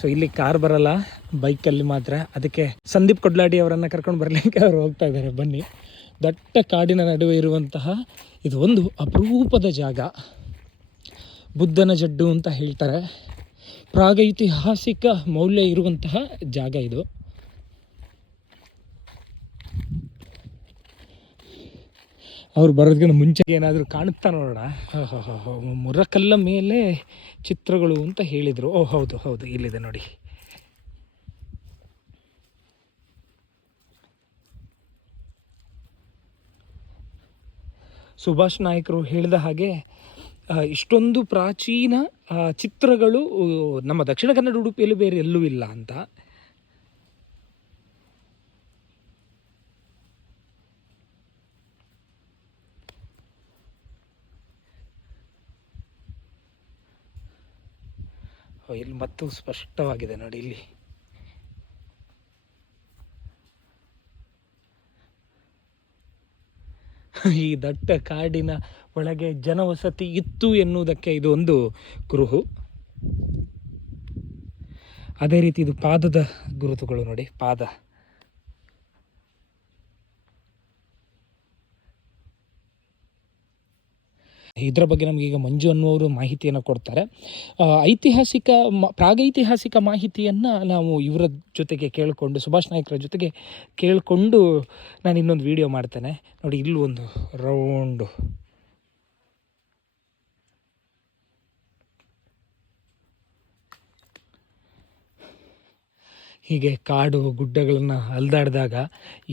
So ಇಲ್ಲಿ car ಬರಲ್ಲ ಬೈಕಲ್ಲಿ ಮಾತ್ರ. ಅದಕ್ಕೆ ಸಂದೀಪ್ ಕೊಡ್ಲಾಡಿ ಅವರನ್ನು ಕರ್ಕೊಂಡು ಬರಲಿಕ್ಕೆ ಅವರು ಹೋಗ್ತಾ ಇದ್ದಾರೆ. ಬನ್ನಿ. ದಟ್ಟ ಕಾಡಿನ ನಡುವೆ ಇರುವಂತಹ ಇದು ಒಂದು ಅಪರೂಪದ ಜಾಗ. ಬುದ್ಧನ ಜಡ್ಡು ಅಂತ ಹೇಳ್ತಾರೆ. ಪ್ರಾಗೈತಿಹಾಸಿಕ ಮೌಲ್ಯ ಇರುವಂತಹ ಜಾಗ ಇದು. ಅವ್ರು ಬರೋದಕ್ಕಿಂತ ಮುಂಚೆ ಏನಾದರೂ ಕಾಣುತ್ತಾ ನೋಡೋಣ. ಮುರಕಲ್ಲ ಮೇಲೆ ಚಿತ್ರಗಳು ಅಂತ ಹೇಳಿದರು. ಓ, ಹೌದು ಹೌದು, ಇಲ್ಲಿದೆ ನೋಡಿ. ಸುಭಾಷ್ ನಾಯಕರು ಹೇಳಿದ ಹಾಗೆ ಇಷ್ಟೊಂದು ಪ್ರಾಚೀನ ಚಿತ್ರಗಳು, ನಮ್ಮ ದಕ್ಷಿಣ ಕನ್ನಡ ಉಡುಪಿಯಲ್ಲಿ ಬೇರೆ ಎಲ್ಲೂ ಇಲ್ಲ ಅಂತ. ಇಲ್ಲಿ ಮತ್ತು ಸ್ಪಷ್ಟವಾಗಿದೆ ನೋಡಿ ಇಲ್ಲಿ. ಈ ದಟ್ಟ ಕಾಡಿನ ಒಳಗೆ ಜನವಸತಿ ಇತ್ತು ಎನ್ನುವುದಕ್ಕೆ ಇದು ಒಂದು ಕುರುಹು. ಅದೇ ರೀತಿ ಇದು ಪಾದದ ಗುರುತುಗಳು ನೋಡಿ, ಪಾದ. ಇದರ ಬಗ್ಗೆ ನಮಗೆ ಈಗ ಮಂಜು ಅನ್ನುವರು ಮಾಹಿತಿಯನ್ನು ಕೊಡ್ತಾರೆ. ಐತಿಹಾಸಿಕ ಪ್ರಾಗೈತಿಹಾಸಿಕ ಮಾಹಿತಿಯನ್ನು ನಾವು ಇವರ ಜೊತೆಗೆ ಕೇಳಿಕೊಂಡು, ಸುಭಾಷ್ ನಾಯ್ಕರ ಜೊತೆಗೆ ಕೇಳಿಕೊಂಡು ನಾನು ಇನ್ನೊಂದು ವಿಡಿಯೋ ಮಾಡ್ತೇನೆ. ನೋಡಿ, ಇಲ್ಲೂ ಒಂದು ರೌಂಡು ಹೀಗೆ ಕಾಡು ಗುಡ್ಡಗಳನ್ನು ಅಲ್ದಾಡಿದಾಗ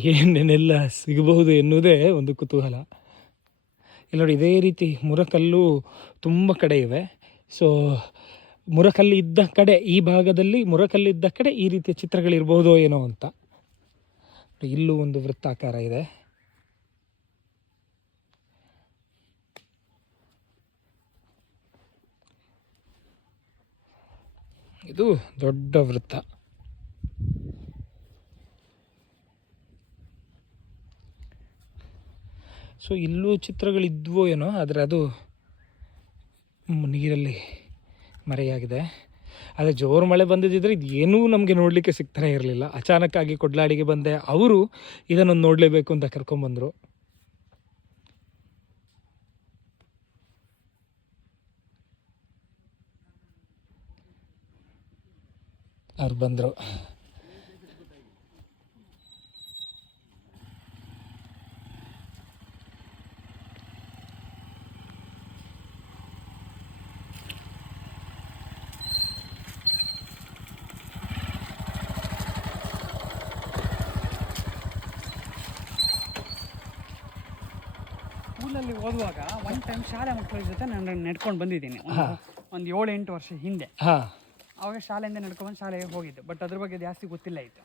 ಏನೇನೆಲ್ಲ ಸಿಗಬಹುದು ಎನ್ನುವುದೇ ಒಂದು ಕುತೂಹಲ. ಇಲ್ಲಿ ಇದೇ ರೀತಿ ಮುರಕಲ್ಲು ತುಂಬ ಕಡೆ ಇವೆ. ಸೊ ಮುರಕಲ್ಲು ಇದ್ದ ಕಡೆ, ಈ ಭಾಗದಲ್ಲಿ ಮುರಕಲ್ಲು ಇದ್ದ ಕಡೆ ಈ ರೀತಿಯ ಚಿತ್ರಗಳಿರ್ಬೋದೋ ಏನೋ ಅಂತ. ಇಲ್ಲೂ ಒಂದು ವೃತ್ತಾಕಾರ ಇದೆ. ಇದು ದೊಡ್ಡ ವೃತ್ತ. ಸೊ ಇಲ್ಲೂ ಚಿತ್ರಗಳಿದ್ವೋ ಏನೋ, ಆದರೆ ಅದು ನೀರಲ್ಲಿ ಮರೆಯಾಗಿದೆ. ಆದರೆ ಜೋರು ಮಳೆ ಬಂದಿದ್ದರೆ ಇದು ಏನೂ ನಮಗೆ ನೋಡಲಿಕ್ಕೆ ಸಿಗ್ತಾನೆ ಇರಲಿಲ್ಲ. ಅಚಾನಕ್ಕಾಗಿ ಕೊಡ್ಲಾಡಿಗೆ ಬಂದೆ, ಅವರು ಇದನ್ನು ನೋಡಲೇಬೇಕು ಅಂತ ಕರ್ಕೊಂಬಂದರು. ಅವ್ರು ಬಂದರು. ಸ್ಕೂಲಲ್ಲಿ ಓದುವಾಗ ಒನ್ ಟೈಮ್ ಶಾಲೆ ಮಕ್ಕಳ ಜೊತೆ ನಾನು ನಡ್ಕೊಂಡು ಬಂದಿದ್ದೀನಿ. ಒಂದು ಏಳು ಎಂಟು ವರ್ಷ ಹಿಂದೆ. ಹಾಂ. ಅವಾಗ ಶಾಲೆಯಿಂದ ನಡ್ಕೊಂಡು ಶಾಲೆಗೆ ಹೋಗಿದ್ದು. ಬಟ್ ಅದ್ರ ಬಗ್ಗೆ ಜಾಸ್ತಿ ಗೊತ್ತಿಲ್ಲ ಇತ್ತು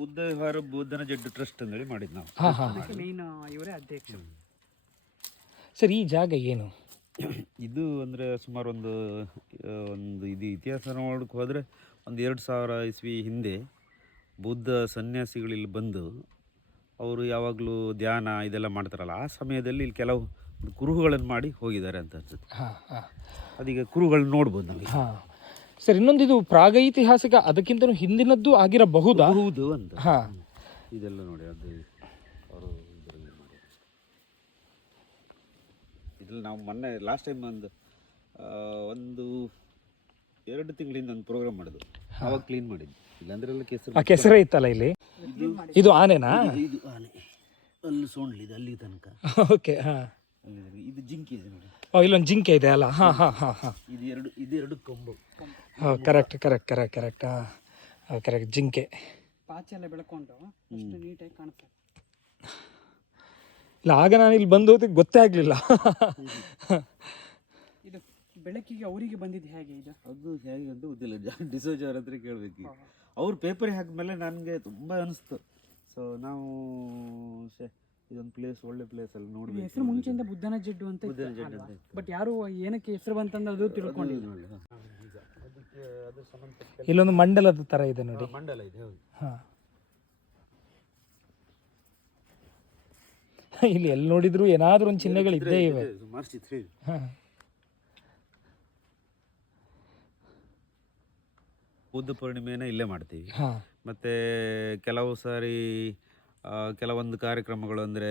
ಬುದ್ಧ ವಿಹಾರ ಬುದ್ಧನ ಜಡ್ಡು ಟ್ರಸ್ಟ್ ಅಂತೇಳಿ ಮಾಡಿದ್ದು ನಾವು. ಮೇನ್ ಇವರೇ ಅಧ್ಯಕ್ಷ ಸರ್ ಈ ಜಾಗ ಏನು? ಇದು ಅಂದರೆ ಸುಮಾರು ಒಂದು ಒಂದು ಇದು ಇತಿಹಾಸ ನೋಡಕ್ಕೆ ಹೋದರೆ ಒಂದು ಎರಡು ಸಾವಿರ ಇಸ್ವಿ ಹಿಂದೆ ಬುದ್ಧ ಸನ್ಯಾಸಿಗಳು ಇಲ್ಲಿ ಬಂದು ಅವರು ಯಾವಾಗಲೂ ಧ್ಯಾನ ಇದೆಲ್ಲ ಮಾಡ್ತಾರಲ್ಲ ಆ ಸಮಯದಲ್ಲಿ ಇಲ್ಲಿ ಕೆಲವು ಕುರುಹುಗಳನ್ನು ಮಾಡಿ ಹೋಗಿದ್ದಾರೆ ಅಂತ ಅನ್ಸುತ್ತೆ. ಹಾಂ ಹಾಂ. ಅದೀಗ ಕುರುಹುಗಳನ್ನ ನೋಡ್ಬೋದು ನಮಗೆ. ಹಾಂ. ಸರ್ ಇನ್ನೊಂದು ಇದು ಪ್ರಾಗೈತಿಹಾಸಿಕ ಅದಕ್ಕಿಂತ ಹಿಂದಿನದ್ದು ಆಗಿರಬಹುದು? ಹೌದು ಅಂತ. ಹಾ. ಇದೆಲ್ಲ ನೋಡಿ ಅದು ಅವರು ಇದರಲ್ಲಿ ಮಾಡಿ ಇದ್ರಲ್ಲಿ ನಾವು ಮೊನ್ನೆ ಲಾಸ್ಟ್ ಟೈಮ್ ಒಂದು ಒಂದು ಎರಡು ತಿಂಗಳಿಂದ ಒಂದು ಪ್ರೋಗ್ರಾಮ್ ಮಾಡಿದ್ವಿ. ಅವಾಗ ಕ್ಲೀನ್ ಮಾಡಿದ್ವಿ. ಇಲ್ಲಾಂದ್ರೆ ಎಲ್ಲ ಕೆಸರು ಆ ಕೆಸರೇ ಇತ್ತಲ್ಲ ಇಲ್ಲಿ? ಇದು ಆನೆನಾ? ಇದು ಆನೆ. ಅಲ್ಲಿ ಸೋಣ್ಲಿದೆ ಅಲ್ಲಿ ತನಕ. ಓಕೆ ಹಾಂ. ಇದು ಜಿಂಕೆ ಇದೆ ನೋಡಿ. ಓ ಇಲ್ಲೊಂದು ಜಿಂಕೆ ಇದೆ ಅಲ್ಲ? ಹಾಂ ಹಾಂ ಹಾಂ ಹಾಂ. ಇದು ಎರಡು ಇದೆರಡು ಕೊಂಬು. ಹಾಂ ಕರೆಕ್ಟ್ ಕರೆಕ್ಟ್ ಕರೆಕ್ಟ್ ಕರೆಕ್ಟ್ ಹಾಂ ಕರೆಕ್ಟ್ ಜಿಂಕೆ. ಪಾಚಿ ಎಲ್ಲ ಬೆಳ್ಕೊಂಡು ಅಷ್ಟು ನೀಟಾಗಿ ಕಾಣುತ್ತೆ ಇಲ್ಲ ಆಗ ನಾನು ಇಲ್ಲಿ ಬಂದು ಗೊತ್ತೇ ಆಗಲಿಲ್ಲ. ಇದು ಬೆಳಕಿಗೆ ಅವರಿಗೆ ಬಂದಿದ್ದು ಹೇಗೆ ಇದು? ಅದು ಹೇಗೆ ಅಂತ ಗೊತ್ತಿಲ್ಲ. ಡಿಸೋಜ್ ಅವ್ರ ಹತ್ರ ಕೇಳಬೇಕು ಅವ್ರು ಪೇಪರ್ ಹಾಕಿದ್ಮೇಲೆ ನನಗೆ ತುಂಬ ಅನಿಸ್ತು. ಸೊ ನಾವು ಶೇ ಇದೊಂದು ಪ್ಲೇಸ್ ಒಳ್ಳೆ ಪ್ಲೇಸ್ ಅಲ್ಲಿ ನೋಡಿ ನೋಡ್ಬೇಕು ಹೆಸರು ಮುಂಚೆಯಿಂದ ಬುದ್ಧನ ಜಡ್ಡು ಅಂತ ಬುದ್ಧನ ಜಡ್ಡು ಅಂತ ಇತ್ತು. ಬಟ್ ಯಾರು ಏನಕ್ಕೆ ಹೆಸರು ಬಂತಂದ್ರೆ ಅದು ತಿಳ್ಕೊಂಡಿಲ್ಲ. ನೋಡಿ, ಅದಕ್ಕೆ ಅದ್ರ ಸಂಬಂಧಪಟ್ಟ ಇಲ್ಲೊಂದು ಮಂಡಲದ ತರ ಇದೆ ನೋಡಿ. ಮಂಡಲ ಇದೆ ಹೌದು. ಹಾಂ. ಇಲ್ಲಿ ಎಲ್ಲಿ ನೋಡಿದ್ರು ಏನಾದ್ರೂ ಒಂದು ಚಿಹ್ನೆಗಳು ಇದ್ದೇ ಇವೆ. ಇದೆ, ಸುಮಾರು ಚಿತ್ರ ಇದೆ. ಹಾಂ. ಬುದ್ಧ ಪೂರ್ಣಿಮೆನ ಇಲ್ಲೇ ಮಾಡ್ತೀವಿ. ಮತ್ತು ಕೆಲವು ಸಾರಿ ಕೆಲವೊಂದು ಕಾರ್ಯಕ್ರಮಗಳು ಅಂದರೆ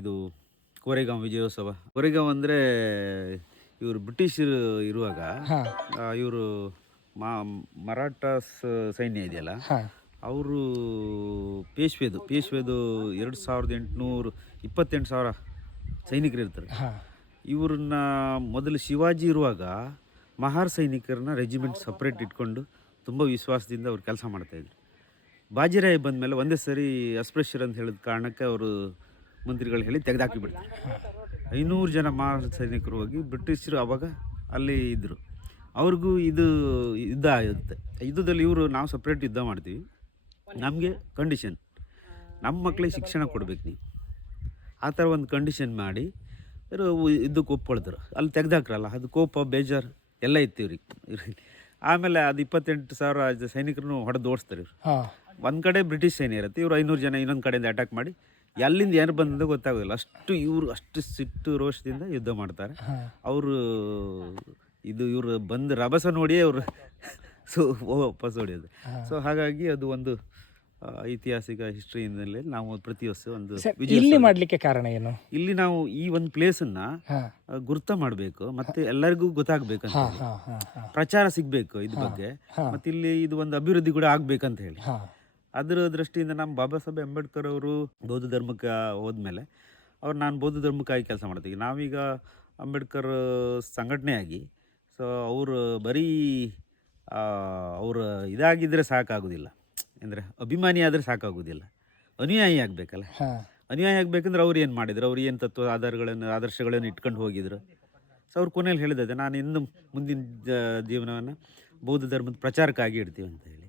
ಇದು ಕೋರೆಗಾಂವ್ ವಿಜಯೋತ್ಸವ. ಕೋರೆಗಾಂವ್ ಅಂದರೆ ಇವರು ಬ್ರಿಟಿಷರು ಇರುವಾಗ ಇವರು ಮಾ ಮರಾಠಾಸ್ ಸೈನ್ಯ ಇದೆಯಲ್ಲ ಅವರು ಪೇಶ್ವೆದು ಪೇಶ್ವೆದು ಎರಡು ಸಾವಿರದ ಎಂಟುನೂರು ಇಪ್ಪತ್ತೆಂಟು ಸಾವಿರ ಸೈನಿಕರು ಇರ್ತಾರೆ. ಇವ್ರನ್ನ ಮೊದಲು ಶಿವಾಜಿ ಇರುವಾಗ ಮಹಾರ್ ಸೈನಿಕರನ್ನ ರೆಜಿಮೆಂಟ್ ಸಪ್ರೇಟ್ ಇಟ್ಕೊಂಡು ತುಂಬ ವಿಶ್ವಾಸದಿಂದ ಅವ್ರು ಕೆಲಸ ಮಾಡ್ತಾಯಿದ್ರು ಬಾಜಿರಾಯ್ ಬಂದ ಮೇಲೆ ಒಂದೇ ಸರಿ ಅಸ್ಪೃಶ್ಯರ್ ಅಂತ ಹೇಳಿದ ಕಾರಣಕ್ಕೆ ಅವರು ಮಂತ್ರಿಗಳು ಹೇಳಿ ತೆಗೆದಾಕಿ ಬಿಡ್ತಾರೆ ಐನೂರು ಜನ ಮಹಾರ್ ಸೈನಿಕರು ಹೋಗಿ ಬ್ರಿಟಿಷರು ಅವಾಗ ಅಲ್ಲಿ ಇದ್ದರು ಅವ್ರಿಗೂ ಇದು ಯುದ್ಧ ಆಗುತ್ತೆ ಯುದ್ಧದಲ್ಲಿ ಇವರು ನಾವು ಸಪ್ರೇಟ್ ಯುದ್ಧ ಮಾಡ್ತೀವಿ. ನಮಗೆ ಕಂಡೀಷನ್ ನಮ್ಮ ಮಕ್ಕಳಿಗೆ ಶಿಕ್ಷಣ ಕೊಡ್ಬೇಕು ನೀವು. ಆ ಥರ ಒಂದು ಕಂಡೀಷನ್ ಮಾಡಿ ಇವರು ಇದಕ್ಕೆ ಅಲ್ಲಿ ತೆಗೆದಾಕ್ರಲ್ಲ, ಅದು ಕೋಪ, ಬೇಜಾರು. ಎಲ್ಲ ಇತ್ತು ಇವ್ರಿಗೆ ಆಮೇಲೆ ಅದು ಇಪ್ಪತ್ತೆಂಟು ಸಾವಿರ ಸೈನಿಕರನ್ನು ಹೊಡೆದು ಓಡಿಸ್ತಾರೆ ಇವ್ರು. ಒಂದು ಕಡೆ ಬ್ರಿಟಿಷ್ ಸೈನ್ಯ ಇರುತ್ತೆ ಇವರು ಐನೂರು ಜನ ಇನ್ನೊಂದು ಕಡೆಯಿಂದ ಅಟ್ಯಾಕ್ ಮಾಡಿ ಎಲ್ಲಿಂದ ಏನು ಬಂದಿದೆ ಗೊತ್ತಾಗೋದಿಲ್ಲ. ಅಷ್ಟು ಇವರು ಅಷ್ಟು ಸಿಟ್ಟು ರೋಷದಿಂದ ಯುದ್ಧ ಮಾಡ್ತಾರೆ. ಅವರು ಇದು ಇವರು ಬಂದು ರಭಸ ನೋಡಿಯೇ ಅವರು ಸೊ ವಾಪಸ್ ಹೊಡೆಯೋದು. ಸೊ ಹಾಗಾಗಿ ಅದು ಒಂದು ಐತಿಹಾಸಿಕ ಹಿಸ್ಟ್ರಿ ಹಿನ್ನೆಲೆ ನಾವು ಪ್ರತಿ ವರ್ಷ ಒಂದು ವಿಜಯೋತ್ಸವ- ಇಲ್ಲಿ ಮಾಡಲಿಕ್ಕೆ ಕಾರಣ ಏನು? ಇಲ್ಲಿ ನಾವು ಈ ಒಂದು ಪ್ಲೇಸನ್ನ ಅನ್ನ ಗುರ್ತ ಮಾಡಬೇಕು. ಮತ್ತೆ ಎಲ್ಲರಿಗೂ ಗೊತ್ತಾಗ್ಬೇಕಂತ ಹಾಂ ಹೇಳಿ. ಹಾಂ ಹಾಂ ಹಾಂ. ಪ್ರಚಾರ ಸಿಗ್ಬೇಕು ಇದ್ರ ಬಗ್ಗೆ. ಹಾಂ. ಮತ್ತೆ ಇಲ್ಲಿ ಇದು ಒಂದು ಅಭಿವೃದ್ಧಿ ಕೂಡ ಆಗ್ಬೇಕಂತ ಹೇಳಿ. ಹಾಂ. ಅದರ ದೃಷ್ಟಿಯಿಂದ ನಮ್ಮ ಬಾಬಾ ಸಾಹೇಬ್ ಅಂಬೇಡ್ಕರ್ ಅವರು ಬೌದ್ಧ ಧರ್ಮಕ್ಕೆ ಹೋದ್ಮೇಲೆ ಅವ್ರು ನಾನು ಬೌದ್ಧ ಧರ್ಮಕ್ಕಾಗಿ ಕೆಲಸ ಮಾಡ್ತೀವಿ ನಾವೀಗ ಅಂಬೇಡ್ಕರ್ ಸಂಘಟನೆಯಾಗಿ ಸೊ ಅವರು ಬರೀ ಅವರು ಇದಾಗಿದ್ದರೆ ಸಾಕಾಗೋದಿಲ್ಲ. ಅಂದರೆ ಅಭಿಮಾನಿ ಆದರೆ ಸಾಕಾಗೋದಿಲ್ಲ. ಅನುಯಾಯಿ ಆಗಬೇಕಲ್ಲ. ಅನುಯಾಯಿ ಆಗಬೇಕಂದ್ರೆ ಅವ್ರು ಏನು ಮಾಡಿದ್ರು? ಅವ್ರು ಏನು ತತ್ವ ಆಧಾರಗಳನ್ನು ಆದರ್ಶಗಳನ್ನು ಇಟ್ಕೊಂಡು ಹೋಗಿದ್ರು? ಸೊ ಅವ್ರು ಕೊನೆಯಲ್ಲಿ ಹೇಳಿದೆ ನಾನು ಇನ್ನು ಮುಂದಿನ ಜೀವನವನ್ನು ಬೌದ್ಧ ಧರ್ಮದ ಪ್ರಚಾರಕ್ಕಾಗಿ ಇಡ್ತೀವಿ ಅಂತ ಹೇಳಿ.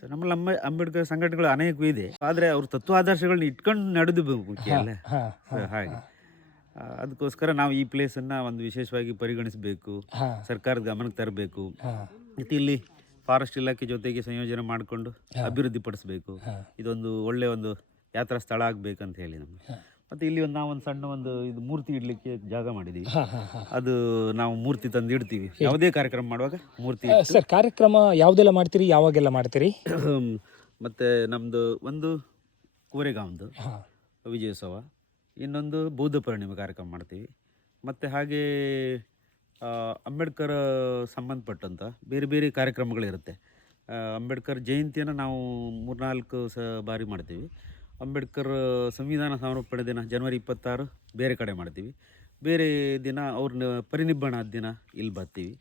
ಸೊ ನಮ್ಮಲ್ಲಿ ಅಂಬ ಅಂಬೇಡ್ಕರ್ ಸಂಘಟನೆಗಳು ಅನೇಕ ಇದೆ. ಆದರೆ ಅವ್ರ ತತ್ವ ಆದರ್ಶಗಳನ್ನ ಇಟ್ಕೊಂಡು ನಡೆದು ಮುಖ್ಯ ಅಲ್ಲ? ಹಾಗೆ. ಅದಕ್ಕೋಸ್ಕರ ನಾವು ಈ ಪ್ಲೇಸನ್ನು ಒಂದು ವಿಶೇಷವಾಗಿ ಪರಿಗಣಿಸಬೇಕು. ಸರ್ಕಾರದ ಗಮನಕ್ಕೆ ತರಬೇಕು. ಮತ್ತು ಇಲ್ಲಿ ಫಾರೆಸ್ಟ್ ಇಲಾಖೆ ಜೊತೆಗೆ ಸಂಯೋಜನೆ ಮಾಡಿಕೊಂಡು ಅಭಿವೃದ್ಧಿ ಪಡಿಸಬೇಕು ಇದೊಂದು ಒಳ್ಳೆ ಒಂದು ಯಾತ್ರಾ ಸ್ಥಳ ಆಗ್ಬೇಕಂತ ಹೇಳಿ ನಮಗೆ. ಮತ್ತು ಇಲ್ಲಿ ಒಂದು ನಾವೊಂದು ಒಂದು ಸಣ್ಣ ಒಂದು ಇದು ಮೂರ್ತಿ ಇಡಲಿಕ್ಕೆ ಜಾಗ ಮಾಡಿದ್ದೀವಿ ಅದು ನಾವು ಮೂರ್ತಿ ತಂದು ಇಡ್ತೀವಿ. ಯಾವುದೇ ಕಾರ್ಯಕ್ರಮ ಮಾಡುವಾಗ ಮೂರ್ತಿ ಸರ್ ಕಾರ್ಯಕ್ರಮ ಯಾವುದೆಲ್ಲ ಮಾಡ್ತೀರಿ? ಯಾವಾಗೆಲ್ಲ ಮಾಡ್ತೀರಿ? ಮತ್ತು ನಮ್ಮದು ಒಂದು ಕೋರೆಗಾಂವ್ದು ವಿಜಯೋತ್ಸವ. ಇನ್ನೊಂದು ಬೌದ್ಧ ಪೂರ್ಣಿಮೆ ಕಾರ್ಯಕ್ರಮ ಮಾಡ್ತೀವಿ. ಮತ್ತು ಹಾಗೆ ಅಂಬೇಡ್ಕರ್ ಸಂಬಂಧಪಟ್ಟಂಥ ಬೇರೆ ಬೇರೆ ಕಾರ್ಯಕ್ರಮಗಳಿರುತ್ತೆ. ಅಂಬೇಡ್ಕರ್ ಜಯಂತಿಯನ್ನು ನಾವು ಮೂರ್ನಾಲ್ಕು ಸ ಬಾರಿ ಮಾಡ್ತೀವಿ. ಅಂಬೇಡ್ಕರ್ ಸಂವಿಧಾನ ಸಮರ್ಪಣೆ ದಿನ ಜನವರಿ ಇಪ್ಪತ್ತಾರು ಬೇರೆ ಕಡೆ ಮಾಡ್ತೀವಿ. ಬೇರೆ ದಿನ ಅವ್ರನ್ನ ಪರಿನಿಬ್ಬಣ ದಿನ ಇಲ್ಲಿ ಬರ್ತೀವಿ.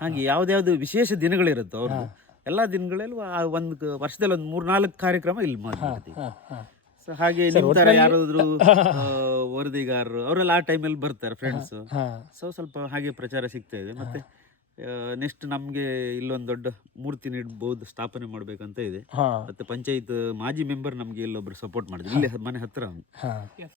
ಹಾಗೆ ಯಾವ್ದ್ಯಾವ್ದು ವಿಶೇಷ ದಿನಗಳಿರುತ್ತೋ ಅವ್ರದ್ದು ಎಲ್ಲ ದಿನಗಳಲ್ಲೂ ಆ ಒಂದು ವರ್ಷದಲ್ಲಿ ಒಂದು ಮೂರ್ನಾಲ್ಕು ಕಾರ್ಯಕ್ರಮ ಇಲ್ಲಿ ಮಾಡ್ತೀವಿ. ಸೊ ಹಾಗೆ ಥರ ಯಾರಾದ್ರು ವರದಿಗಾರರು ಅವರೆಲ್ಲ ಆ ಟೈಮಲ್ಲಿ ಬರ್ತಾರೆ ಫ್ರೆಂಡ್ಸ್ ಸೊ ಸ್ವಲ್ಪ ಹಾಗೆ ಪ್ರಚಾರ ಸಿಗ್ತಾ ಇದೆ. ಮತ್ತೆ ನೆಕ್ಸ್ಟ್ ನಮಗೆ ಇಲ್ಲೊಂದು ದೊಡ್ಡ ಮೂರ್ತಿ ನೀಡಬಹುದು ಸ್ಥಾಪನೆ ಮಾಡ್ಬೇಕಂತ ಇದೆ. ಮತ್ತೆ ಪಂಚಾಯತ್ ಮಾಜಿ ಮೆಂಬರ್ ನಮಗೆ ಇಲ್ಲೊಬ್ರು ಸಪೋರ್ಟ್ ಮಾಡಿದ್ರು. ಇಲ್ಲಿ ಮನೆ ಹತ್ರ.